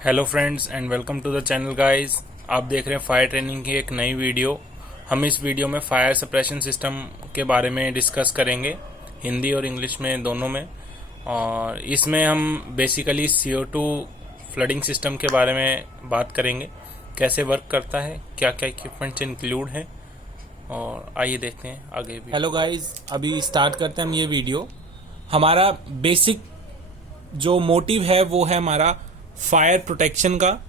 Hello friends and welcome to the channel guys. आप देख रहे हैं फायर ट्रेनिंग की एक नई वीडियो। हम इस वीडियो में फायर सप्रेशन सिस्टम के बारे में डिस्कस करेंगे, हिंदी और इंग्लिश में दोनों में। और इसमें हम बेसिकली CO2 फ्लडिंग सिस्टम के बारे में बात करेंगे, कैसे वर्क करता है, क्या क्या इक्विपमेंट्स इंक्लूड हैं, और आइए देखते हैं आगे भी। हेलो गाइस, अभी स्टार्ट करते हैं हम ये वीडियो। हमारा बेसिक जो मोटिव है वो है हमारा फायर प्रोटेक्शन का।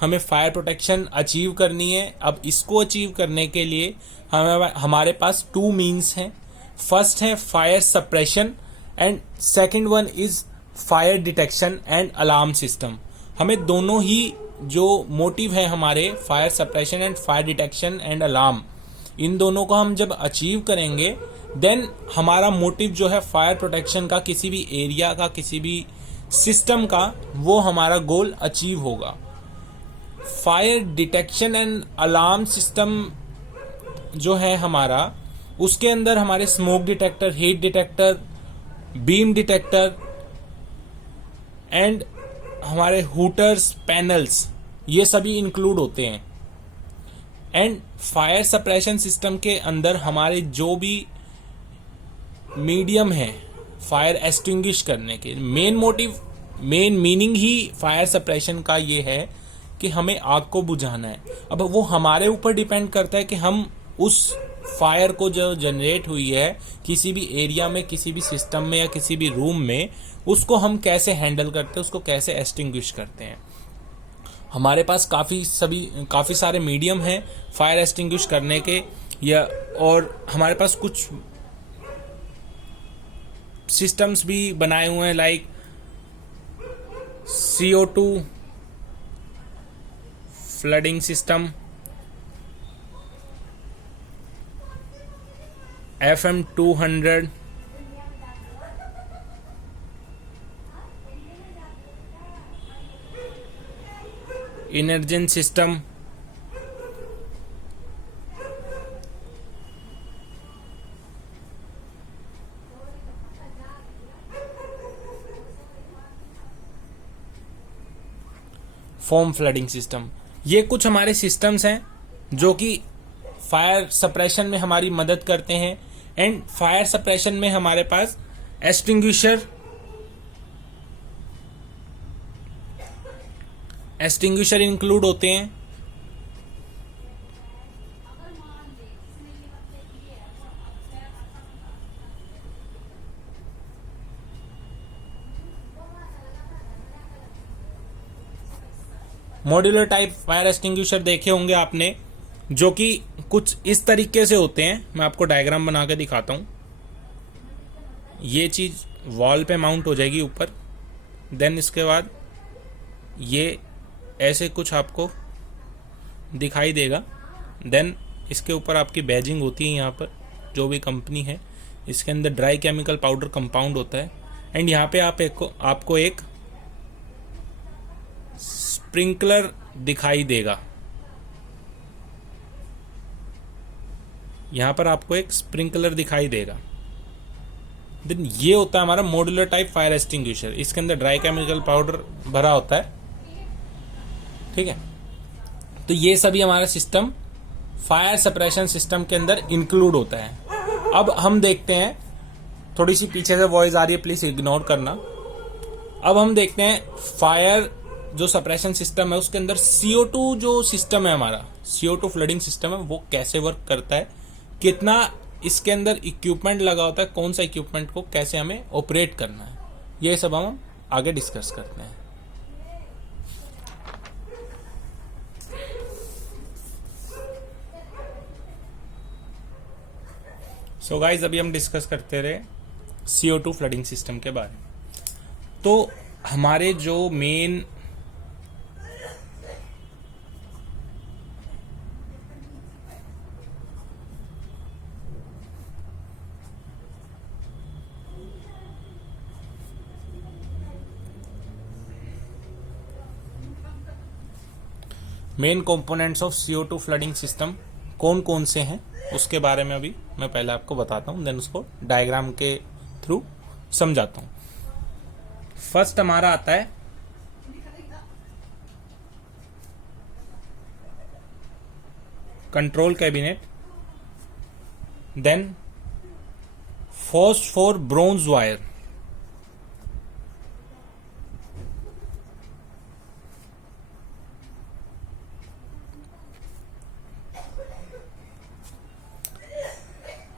हमें फायर प्रोटेक्शन अचीव करनी है। अब इसको अचीव करने के लिए हमारे पास टू मीन्स हैं। फर्स्ट है fire suppression and second one is fire detection and alarm system. हमें दोनों ही जो मोटिव है हमारे fire suppression and fire detection and alarm, इन दोनों को हम जब अचीव करेंगे देन हमारा मोटिव जो है फायर प्रोटेक्शन का, किसी भी एरिया का, किसी भी सिस्टम का, वो हमारा गोल अचीव होगा। Fire detection and alarm system जो है हमारा, उसके अंदर हमारे smoke detector, heat detector, beam detector and हमारे हुटर्स, पैनल्स, ये सभी इंक्लूड होते हैं। एंड फायर सप्रेशन सिस्टम के अंदर हमारे जो भी मीडियम है फायर एक्सटिंग्विश करने के, मेन मोटिव, मेन मीनिंग ही फायर सप्रेशन का ये है कि हमें आग को बुझाना है। अब वो हमारे ऊपर डिपेंड करता है कि हम उस फायर को जो जनरेट हुई है किसी भी एरिया में, किसी भी सिस्टम में या किसी भी रूम में, उसको हम कैसे हैंडल करते हैं, उसको कैसे एक्सटिंग्विश करते हैं। हमारे पास काफ़ी सारे मीडियम हैं फायर एक्सटिंग्विश करने के, या और हमारे पास कुछ सिस्टम्स भी बनाए हुए हैं like CO2 flooding system, FM200, Inergen system, foam flooding system. ये कुछ हमारे सिस्टम्स हैं जो कि फायर सप्रेशन में हमारी मदद करते हैं। एंड फायर सप्रेशन में हमारे पास एक्सटिंग्विशर इंक्लूड होते हैं। मॉड्यूलर टाइप फायर एक्सटिंग्विशर देखे होंगे आपने, जो कि कुछ इस तरीके से होते हैं। मैं आपको डायग्राम बना के दिखाता हूँ। ये चीज़ वॉल पे माउंट हो जाएगी ऊपर, देन इसके बाद ये ऐसे कुछ आपको दिखाई देगा। देन इसके ऊपर आपकी बैजिंग होती है। यहाँ पर जो भी कंपनी है, इसके अंदर ड्राई केमिकल पाउडर कंपाउंड होता है। एंड यहाँ पे आपको एक स्प्रिंकलर दिखाई देगा। यहाँ पर आपको एक स्प्रिंकलर दिखाई देगा। देन ये होता है हमारा मॉड्यूलर टाइप फायर एक्सटिंग्विशर। इसके अंदर ड्राई केमिकल पाउडर भरा होता है, ठीक है। तो ये सभी हमारा सिस्टम फायर सप्रेशन सिस्टम के अंदर इंक्लूड होता है। अब हम देखते हैं, थोड़ी सी पीछे से वॉइस आ रही है, प्लीज इग्नोर करना। अब हम देखते हैं फायर जो सप्रेशन सिस्टम है उसके अंदर CO2 जो सिस्टम है हमारा, CO2 फ्लडिंग सिस्टम है, वो कैसे वर्क करता है, कितना इसके अंदर इक्विपमेंट लगा होता है, कौन सा इक्विपमेंट को कैसे हमें ऑपरेट करना है, ये सब हम आगे डिस्कस करते हैं। सो गाइज, अभी हम डिस्कस करते रहे CO2 फ्लडिंग सिस्टम के बारे में। तो हमारे जो main components of CO2 flooding system कौन कौन से हैं, उसके बारे में अभी मैं पहले आपको बताता हूँ, देन उसको डायग्राम के थ्रू समझाता हूँ। फर्स्ट हमारा आता है control cabinet, then phosphor bronze wire,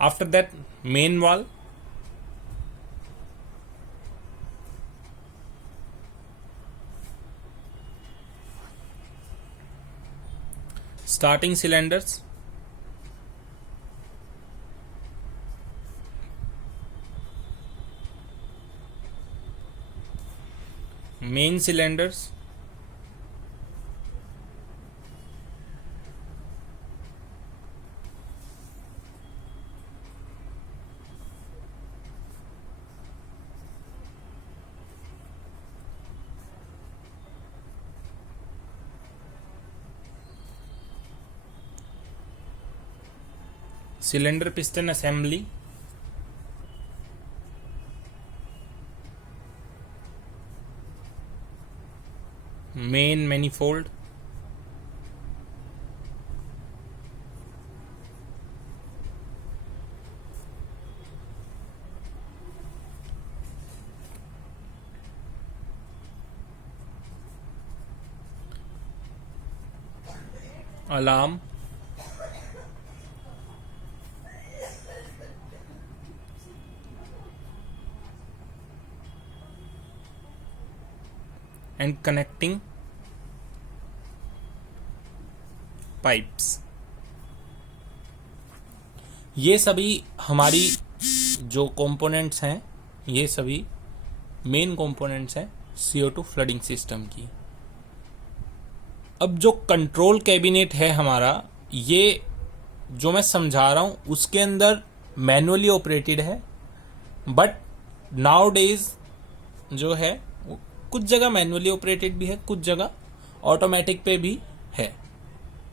after that main valve, starting cylinders, main cylinders, cylinder piston assembly, main manifold, alarm, and connecting pipes. ये सभी हमारी जो कंपोनेंट्स हैं, ये सभी मेन कंपोनेंट्स हैं CO2 फ्लडिंग सिस्टम की। अब जो कंट्रोल कैबिनेट है हमारा, ये जो मैं समझा रहा हूँ उसके अंदर मैनुअली ऑपरेटेड है, बट नाउ डेज जो है वो कुछ जगह मैनुअली ऑपरेटेड भी है, कुछ जगह ऑटोमेटिक पे भी है।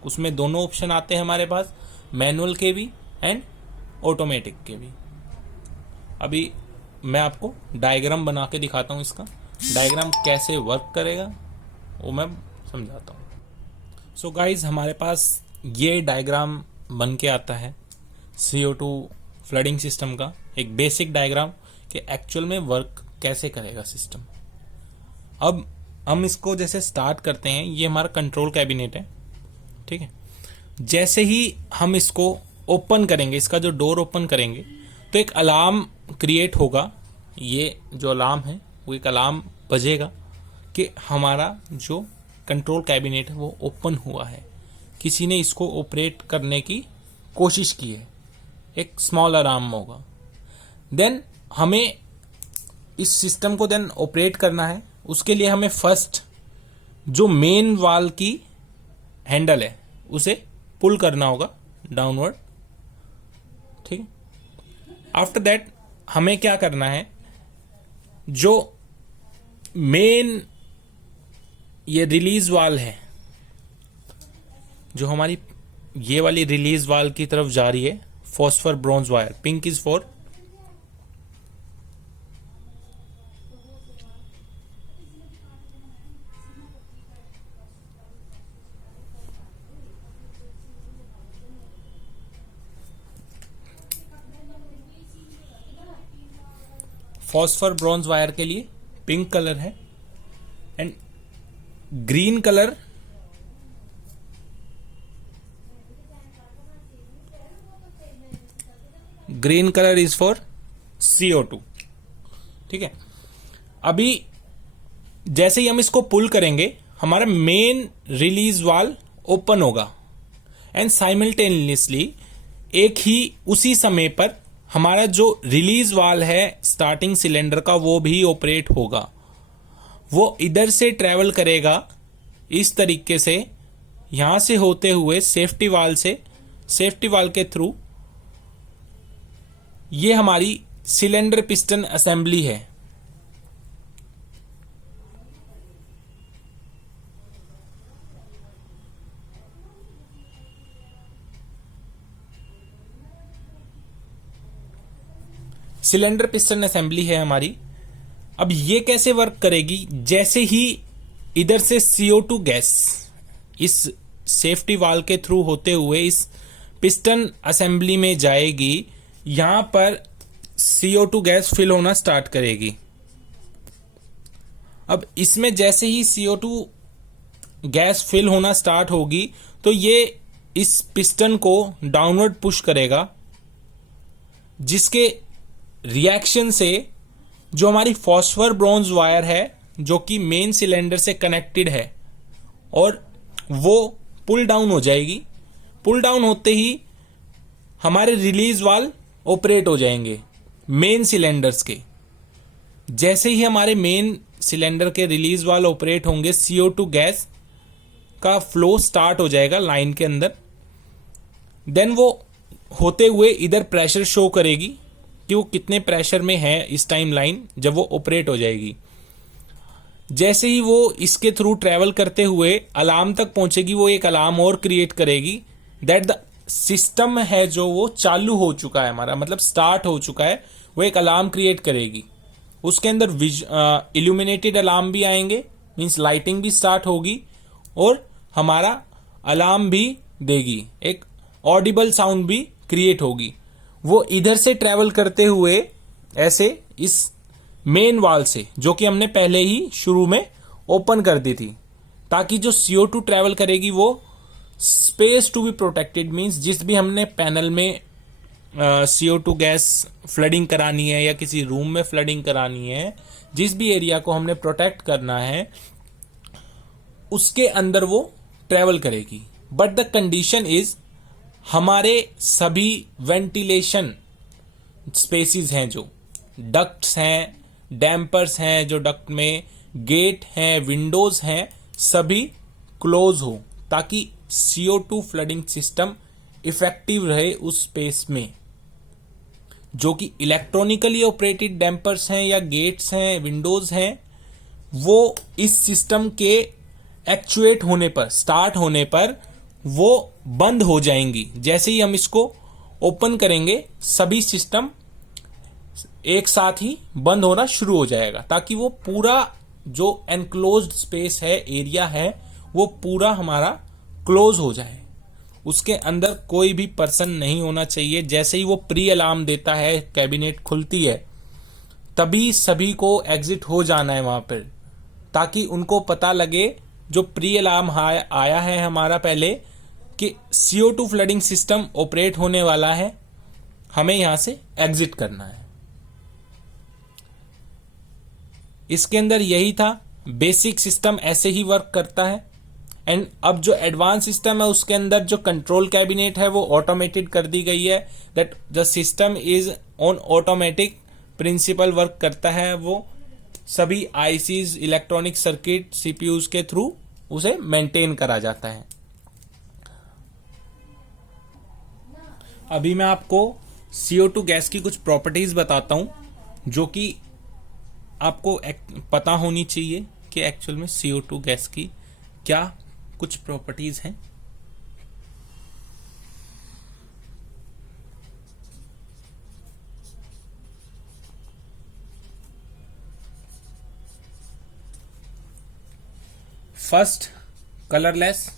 उसमें दोनों ऑप्शन आते हैं हमारे पास, मैनुअल के भी एंड ऑटोमेटिक के भी। अभी मैं आपको डायग्राम बना के दिखाता हूँ, इसका डायग्राम कैसे वर्क करेगा वो मैं समझाता हूँ। सो गाइज, हमारे पास ये डायग्राम बन के आता है CO2 फ्लडिंग सिस्टम का, एक बेसिक डायग्राम कि एक्चुअल में वर्क कैसे करेगा सिस्टम। अब हम इसको जैसे स्टार्ट करते हैं, ये हमारा कंट्रोल कैबिनेट है, ठीक है। जैसे ही हम इसको ओपन करेंगे, इसका जो डोर ओपन करेंगे, तो एक अलार्म क्रिएट होगा। ये जो अलार्म है वो एक अलार्म बजेगा कि हमारा जो कंट्रोल कैबिनेट है वो ओपन हुआ है, किसी ने इसको ऑपरेट करने की कोशिश की है, एक स्मॉल अलार्म होगा। देन हमें इस सिस्टम को देन ऑपरेट करना है। उसके लिए हमें फर्स्ट जो मेन वाल की हैंडल है उसे पुल करना होगा डाउनवर्ड, ठीक है। आफ्टर दैट हमें क्या करना है, जो मेन ये रिलीज वाल है, जो हमारी ये वाली रिलीज वाल की तरफ जा रही है, phosphor bronze wire, pink is for phosphor bronze wire के लिए पिंक कलर है, and green colour is for CO2, ठीक है। अभी जैसे ही हम इसको पुल करेंगे, हमारा मेन रिलीज वाल ओपन होगा, एंड साइमल्टेनियसली एक ही उसी समय पर हमारा जो रिलीज वाल है स्टार्टिंग सिलेंडर का वो भी ऑपरेट होगा। वो इधर से ट्रेवल करेगा इस तरीके से, यहां से होते हुए सेफ्टी वाल के थ्रू। ये हमारी सिलेंडर पिस्टन असेंबली है। सिलेंडर पिस्टन असेंबली है हमारी। अब ये कैसे वर्क करेगी, जैसे ही इधर से CO2 गैस इस सेफ्टी वाल के थ्रू होते हुए इस पिस्टन असेंबली में जाएगी, यहां पर CO2 गैस फिल होना स्टार्ट करेगी। अब इसमें जैसे ही CO2 गैस फिल होना स्टार्ट होगी तो ये इस पिस्टन को डाउनवर्ड पुश करेगा, जिसके रिएक्शन से जो हमारी फॉस्फर ब्रॉन्ज वायर है जो कि मेन सिलेंडर से कनेक्टेड है, और वो पुल डाउन हो जाएगी। पुल डाउन होते ही हमारे रिलीज वाल्व ऑपरेट हो जाएंगे मेन सिलेंडर्स के। जैसे ही हमारे मेन सिलेंडर के रिलीज वाल्व ऑपरेट होंगे, CO2 गैस का फ्लो स्टार्ट हो जाएगा लाइन के अंदर। देन वो होते हुए इधर प्रेशर शो करेगी कि वो कितने प्रेशर में है इस टाइम लाइन, जब वो ऑपरेट हो जाएगी। जैसे ही वो इसके थ्रू ट्रेवल करते हुए अलार्म तक पहुंचेगी, वो एक अलार्म और क्रिएट करेगी दैट द सिस्टम है जो वो चालू हो चुका है, हमारा मतलब स्टार्ट हो चुका है। वो एक अलार्म क्रिएट करेगी, उसके अंदर इल्यूमिनेटेड अलार्म भी आएंगे, मींस लाइटिंग भी स्टार्ट होगी, और हमारा अलार्म भी देगी, एक ऑडिबल साउंड भी क्रिएट होगी। वो इधर से ट्रेवल करते हुए ऐसे इस मेन वाल से, जो कि हमने पहले ही शुरू में ओपन कर दी थी, ताकि जो CO2 ट्रेवल करेगी वो space to be protected, means जिस भी हमने पैनल में CO2 गैस फ्लडिंग करानी है या किसी रूम में फ्लडिंग करानी है, जिस भी एरिया को हमने प्रोटेक्ट करना है उसके अंदर वो ट्रेवल करेगी। बट द कंडीशन इज हमारे सभी वेंटिलेशन स्पेसिस हैं, जो डक्ट्स हैं, डैम्पर्स हैं जो डक्ट में, गेट हैं, विंडोज हैं, सभी क्लोज हो, ताकि CO2 फ्लडिंग सिस्टम इफेक्टिव रहे उस स्पेस में। जो कि इलेक्ट्रॉनिकली ऑपरेटेड डैम्पर्स हैं या गेट्स हैं, विंडोज हैं, वो इस सिस्टम के एक्चुएट होने पर, स्टार्ट होने पर वो बंद हो जाएंगी। जैसे ही हम इसको ओपन करेंगे सभी सिस्टम एक साथ ही बंद होना शुरू हो जाएगा, ताकि वो पूरा जो एनक्लोज्ड स्पेस है, एरिया है, वो पूरा हमारा क्लोज हो जाए। उसके अंदर कोई भी पर्सन नहीं होना चाहिए। जैसे ही वो प्री अलार्म देता है, कैबिनेट खुलती है, तभी सभी को एग्जिट हो जाना है वहां पर, ताकि उनको पता लगे जो प्री अलार्म आया है हमारा पहले कि CO2 फ्लडिंग सिस्टम ऑपरेट होने वाला है, हमें यहां से एग्जिट करना है। इसके अंदर यही था, बेसिक सिस्टम ऐसे ही वर्क करता है। एंड अब जो एडवांस सिस्टम है उसके अंदर जो कंट्रोल कैबिनेट है वो ऑटोमेटेड कर दी गई है, that the system is on automatic principle work करता है। वो सभी ICs, इलेक्ट्रॉनिक सर्किट, CPUs के थ्रू उसे मेंटेन करा जाता है। अभी मैं आपको CO2 गैस की कुछ प्रॉपर्टीज बताता हूं जो कि आपको पता होनी चाहिए कि एक्चुअल में CO2 गैस की क्या कुछ प्रॉपर्टीज हैं। First, colourless.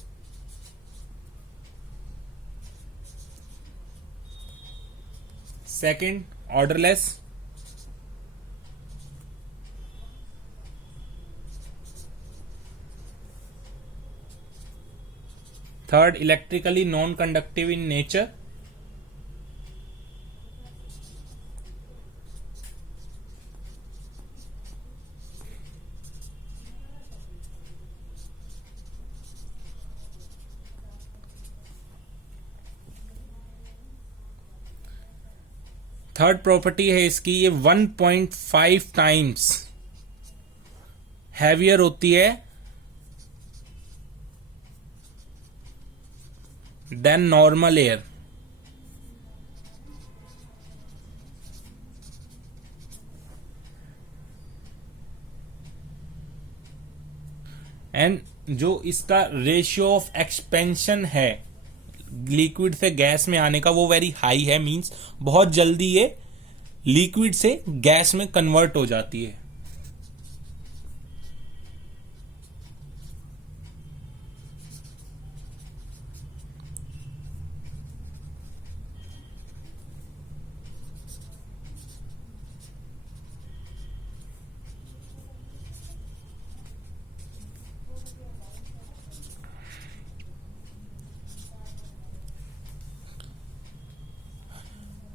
Second, odourless. Third, electrically non conductive in nature. Third property है इसकी, ये 1.5 टाइम्स हैवियर होती है देन नॉर्मल एयर। एंड जो इसका रेशियो ऑफ एक्सपेंशन है लिक्विड से गैस में आने का, वो वेरी हाई है, मींस बहुत जल्दी ये लिक्विड से गैस में कन्वर्ट हो जाती है।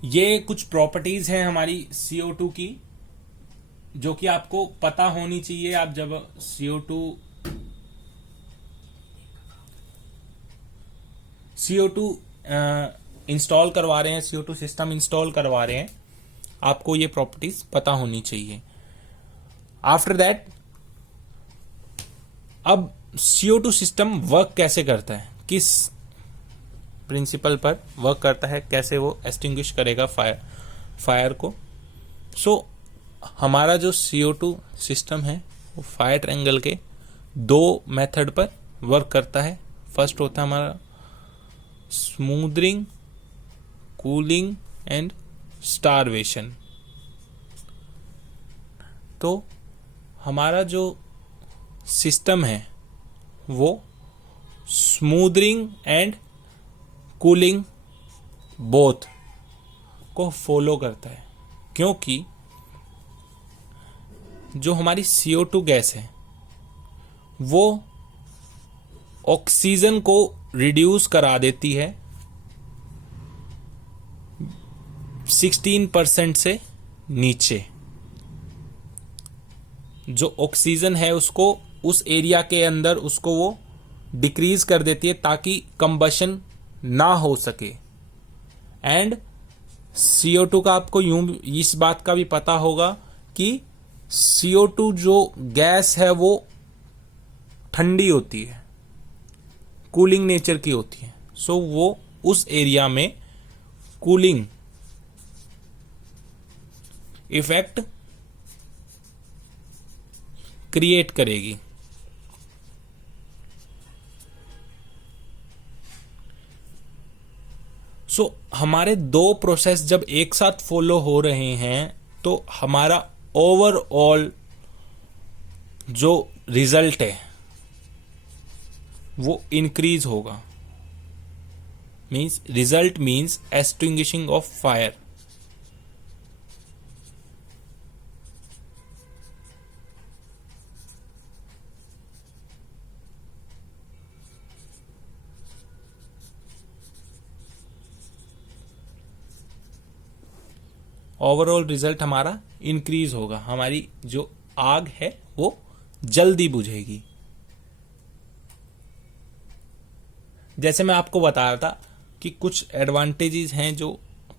ये कुछ प्रॉपर्टीज हैं हमारी CO2 की जो कि आपको पता होनी चाहिए। आप जब CO2 इंस्टॉल करवा रहे हैं, CO2 सिस्टम इंस्टॉल करवा रहे हैं, आपको ये प्रॉपर्टीज पता होनी चाहिए। आफ्टर दैट, अब CO2 सिस्टम वर्क कैसे करता है, किस प्रिंसिपल पर वर्क करता है, कैसे वो एक्सटिंग्विश करेगा फायर को। सो हमारा जो CO2 सिस्टम है वो फायर ट्रायंगल के दो मेथड पर वर्क करता है। फर्स्ट होता है हमारा स्मूदरिंग, कूलिंग एंड स्टारवेशन। तो हमारा जो सिस्टम है वो स्मूदरिंग एंड कूलिंग बोथ को फॉलो करता है, क्योंकि जो हमारी CO2 गैस है वो ऑक्सीजन को रिड्यूस करा देती है 16% से नीचे। जो ऑक्सीजन है उसको उस एरिया के अंदर उसको वो डिक्रीज कर देती है ताकि कंबशन ना हो सके। एंड CO2 का आपको यूं इस बात का भी पता होगा कि CO2 जो गैस है वो ठंडी होती है, कूलिंग नेचर की होती है। सो वो उस एरिया में कूलिंग इफेक्ट क्रिएट करेगी। सो हमारे दो प्रोसेस जब एक साथ फॉलो हो रहे हैं तो हमारा ओवरऑल जो रिजल्ट है वो इंक्रीज होगा। Means result means extinguishing of fire. Overall result हमारा इंक्रीज होगा, हमारी जो आग है वो जल्दी बुझेगी। जैसे मैं आपको बता रहा था कि कुछ एडवांटेजेस हैं, जो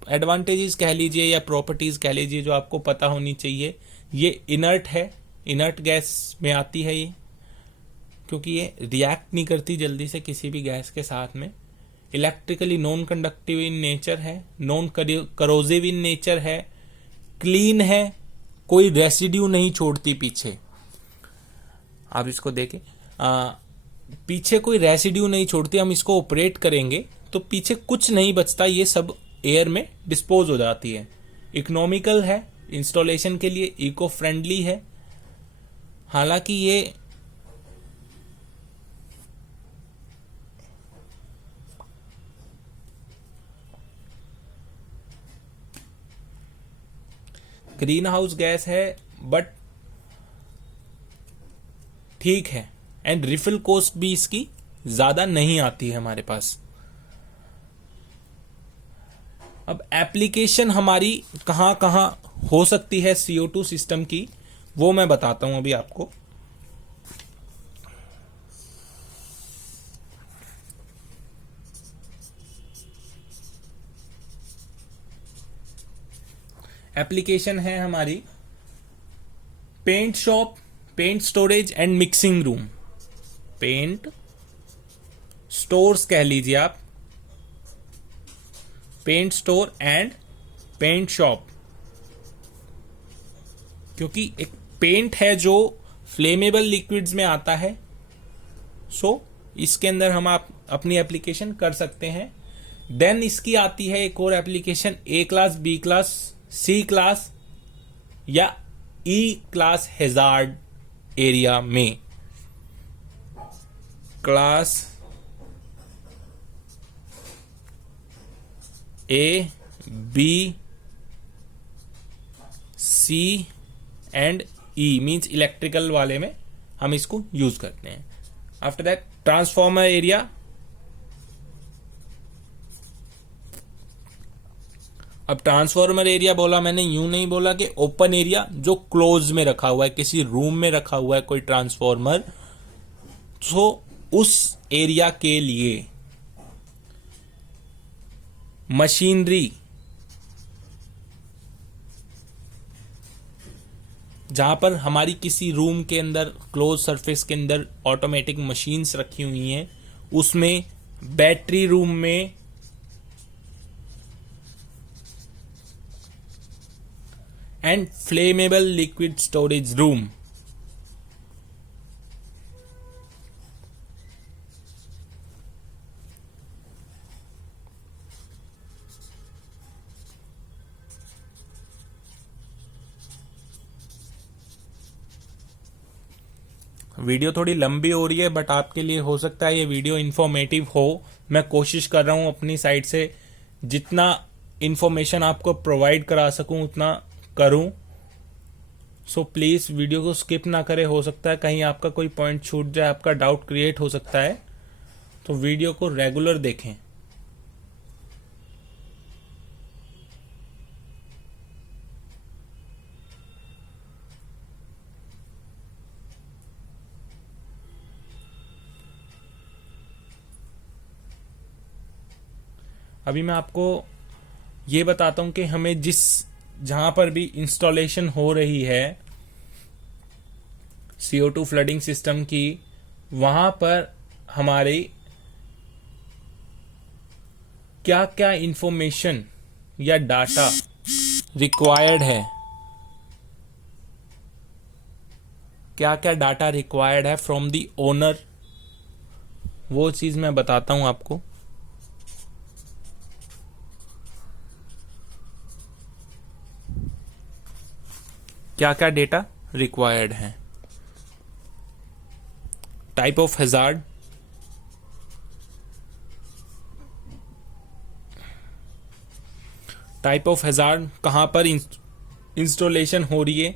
एडवांटेजेस कह लीजिए या प्रॉपर्टीज कह लीजिए जो आपको पता होनी चाहिए। ये इनर्ट है, इनर्ट गैस में आती है ये, क्योंकि ये रिएक्ट नहीं करती जल्दी से किसी भी गैस के साथ में। Electrically non conductive in nature है, नॉन करोजिव इन नेचर है, क्लीन है, कोई रेसिड्यू नहीं छोड़ती पीछे। आप इसको देखें, पीछे कोई रेसिड्यू नहीं छोड़ती। हम इसको ऑपरेट करेंगे तो पीछे कुछ नहीं बचता, ये सब एयर में डिस्पोज हो जाती है। इकोनॉमिकल है, इंस्टॉलेशन के लिए इको फ्रेंडली है। हालांकि ये ग्रीन हाउस गैस है बट ठीक है, एंड रिफिल कॉस्ट भी इसकी ज्यादा नहीं आती है हमारे पास। अब एप्लीकेशन हमारी कहां कहां हो सकती है CO2 सिस्टम की, वो मैं बताता हूं अभी आपको। एप्लीकेशन है हमारी paint shop, paint storage and mixing room. Paint stores कह लीजिए आप, paint store and paint shop, क्योंकि एक पेंट है जो फ्लेमेबल लिक्विड्स में आता है। सो इसके अंदर हम आप अपनी एप्लीकेशन कर सकते हैं। देन इसकी आती है एक और application A class, B class, C class या E क्लास हैजार्ड एरिया में। Class A, B, C and E means electrical वाले में हम इसको यूज करते हैं। आफ्टर दैट ट्रांसफॉर्मर एरिया, अब ट्रांसफॉर्मर एरिया बोला मैंने, यूं नहीं बोला कि ओपन एरिया जो क्लोज में रखा हुआ है, किसी रूम में रखा हुआ है कोई ट्रांसफॉर्मर, तो उस एरिया के लिए मशीनरी, जहां पर हमारी किसी रूम के अंदर क्लोज सरफेस के अंदर ऑटोमेटिक मशीन्स रखी हुई हैं, उसमें बैटरी रूम में and flammable liquid storage room, video थोड़ी लंबी हो रही है बट आपके लिए हो सकता है ये वीडियो इन्फॉर्मेटिव हो। मैं कोशिश कर रहा हूँ अपनी साइड से जितना इन्फॉर्मेशन आपको प्रोवाइड करा सकूँ उतना करूँ। सो प्लीज़ वीडियो को स्किप ना करें, हो सकता है कहीं आपका कोई पॉइंट छूट जाए, आपका डाउट क्रिएट हो सकता है, तो वीडियो को रेगुलर देखें। अभी मैं आपको ये बताता हूं कि हमें जहां पर भी इंस्टॉलेशन हो रही है CO2 फ्लडिंग सिस्टम की, वहां पर हमारी क्या क्या इंफॉर्मेशन या डाटा रिक्वायर्ड है, क्या क्या डाटा रिक्वायर्ड है फ्रॉम द ओनर, वो चीज मैं बताता हूं आपको। क्या क्या डेटा रिक्वायर्ड है। Type of hazard, type of hazard कहां पर इंस्टॉलेशन हो रही है,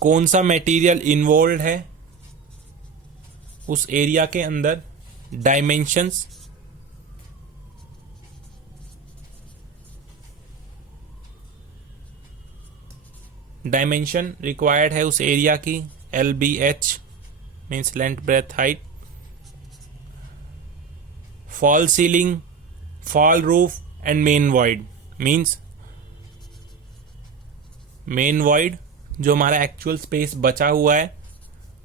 कौन सा मटेरियल इन्वॉल्व है उस एरिया के अंदर, डायमेंशंस, डायमेंशन रिक्वायर्ड है उस एरिया की, LBH means length breadth height, fall ceiling, fall roof and main void means main void जो हमारा एक्चुअल स्पेस बचा हुआ है,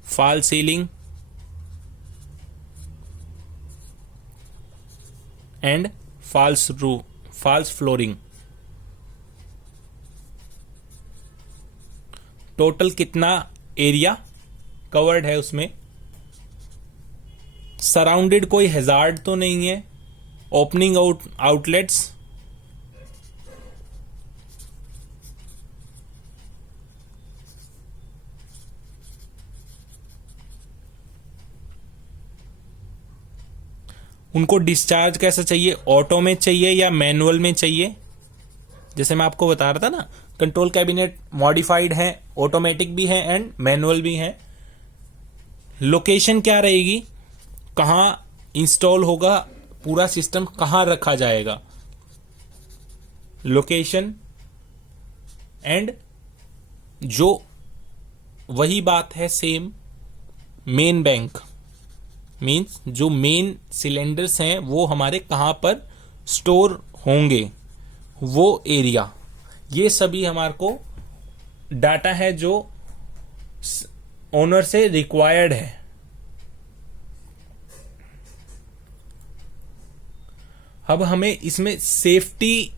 fall ceiling and false roof, false flooring. Total कितना एरिया कवर्ड है उसमें, सराउंडेड कोई हैजार्ड तो नहीं है, ओपनिंग आउटलेट्स, उनको डिस्चार्ज कैसा चाहिए, ऑटो में चाहिए या मैनुअल में चाहिए। जैसे मैं आपको बता रहा था ना, कंट्रोल कैबिनेट मॉडिफाइड है, ऑटोमेटिक भी है एंड मैनुअल भी है। लोकेशन क्या रहेगी, कहां इंस्टॉल होगा, पूरा सिस्टम कहां रखा जाएगा, लोकेशन एंड जो वही बात है सेम, मेन बैंक मीन्स जो मेन सिलेंडर्स हैं वो हमारे कहां पर स्टोर होंगे, वो एरिया, ये सभी हमारे को डाटा है जो ओनर से रिक्वायर्ड है। अब हमें इसमें सेफ्टी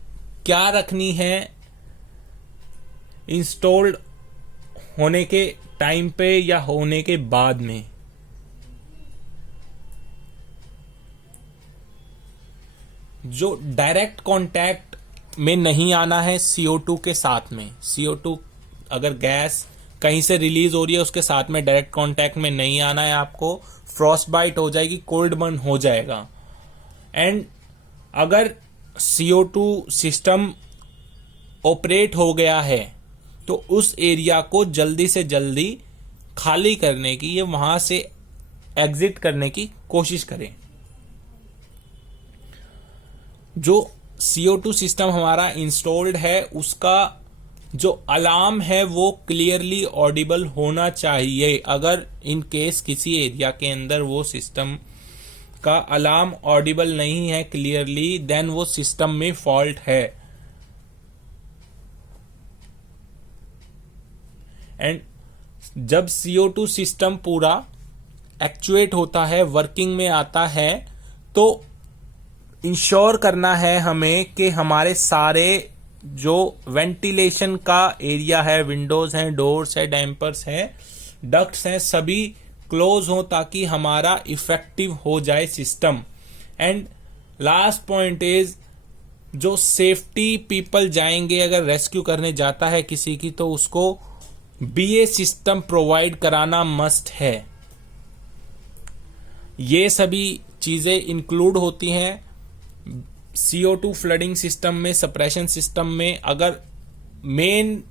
क्या रखनी है इंस्टॉल्ड होने के टाइम पे या होने के बाद में। जो डायरेक्ट कांटेक्ट में नहीं आना है CO2 के साथ में, CO2 अगर गैस कहीं से रिलीज हो रही है उसके साथ में डायरेक्ट कांटेक्ट में नहीं आना है, आपको फ्रॉस्ट बाइट हो जाएगी, कोल्ड बर्न हो जाएगा। एंड अगर CO2 सिस्टम ऑपरेट हो गया है तो उस एरिया को जल्दी से जल्दी खाली करने की या वहां से एग्जिट करने की कोशिश करें। जो CO2 सिस्टम हमारा इंस्टॉल्ड है उसका जो अलार्म है वो क्लियरली ऑडिबल होना चाहिए। अगर इन केस किसी एरिया के अंदर वो सिस्टम का अलार्म ऑडिबल नहीं है क्लियरली, देन वो सिस्टम में फॉल्ट है। एंड जब CO2 सिस्टम पूरा एक्चुएट होता है, वर्किंग में आता है, तो इंश्योर करना है हमें कि हमारे सारे जो वेंटिलेशन का एरिया है, विंडोज हैं, डोर्स है, डैम्पर्स हैं, डक्ट्स हैं, सभी क्लोज हो ताकि हमारा इफेक्टिव हो जाए system. And last point is, जो सेफ्टी पीपल जाएंगे, अगर रेस्क्यू करने जाता है किसी की, तो उसको BA सिस्टम प्रोवाइड कराना मस्ट है। ये सभी चीजें इंक्लूड होती हैं CO2 फ्लडिंग सिस्टम में, सप्रेशन सिस्टम में। अगर मेन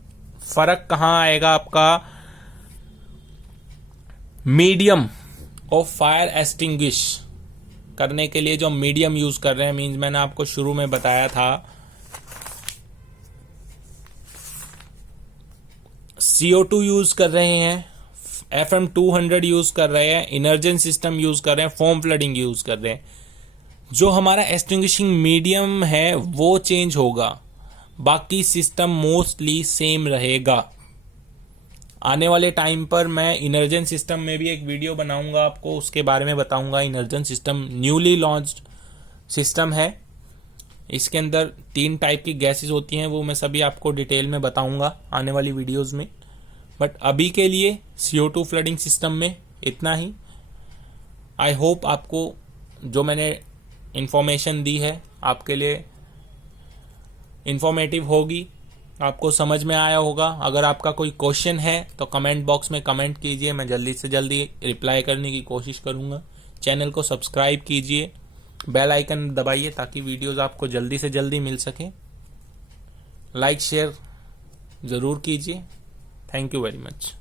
फर्क कहां आएगा आपका, मीडियम ऑफ फायर एक्सटिंग्विश करने के लिए जो मीडियम यूज कर रहे हैं, मीन्स मैंने आपको शुरू में बताया था CO2 यूज कर रहे हैं, FM 200 यूज कर रहे हैं, इनर्जन सिस्टम यूज कर रहे हैं, फोम फ्लडिंग यूज कर रहे हैं। जो हमारा एक्सटिंग्विशिंग मीडियम है वो चेंज होगा, बाकी सिस्टम मोस्टली सेम रहेगा। आने वाले टाइम पर मैं इनर्जन सिस्टम में भी एक वीडियो बनाऊंगा, आपको उसके बारे में बताऊंगा। इनर्जन सिस्टम न्यूली लॉन्च्ड सिस्टम है, इसके अंदर 3 टाइप की गैसेस होती हैं, वो मैं सभी आपको डिटेल में बताऊंगा आने वाली वीडियोस में। बट अभी के लिए CO2 फ्लडिंग सिस्टम में इतना ही। आई होप आपको जो मैंने इंफॉर्मेशन दी है आपके लिए इंफॉर्मेटिव होगी, आपको समझ में आया होगा। अगर आपका कोई क्वेश्चन है तो कमेंट बॉक्स में कमेंट कीजिए, मैं जल्दी से जल्दी रिप्लाई करने की कोशिश करूंगा। चैनल को सब्सक्राइब कीजिए, बेल आइकन दबाइए ताकि वीडियोस आपको जल्दी से जल्दी मिल सके। लाइक शेयर ज़रूर कीजिए। Thank you very much.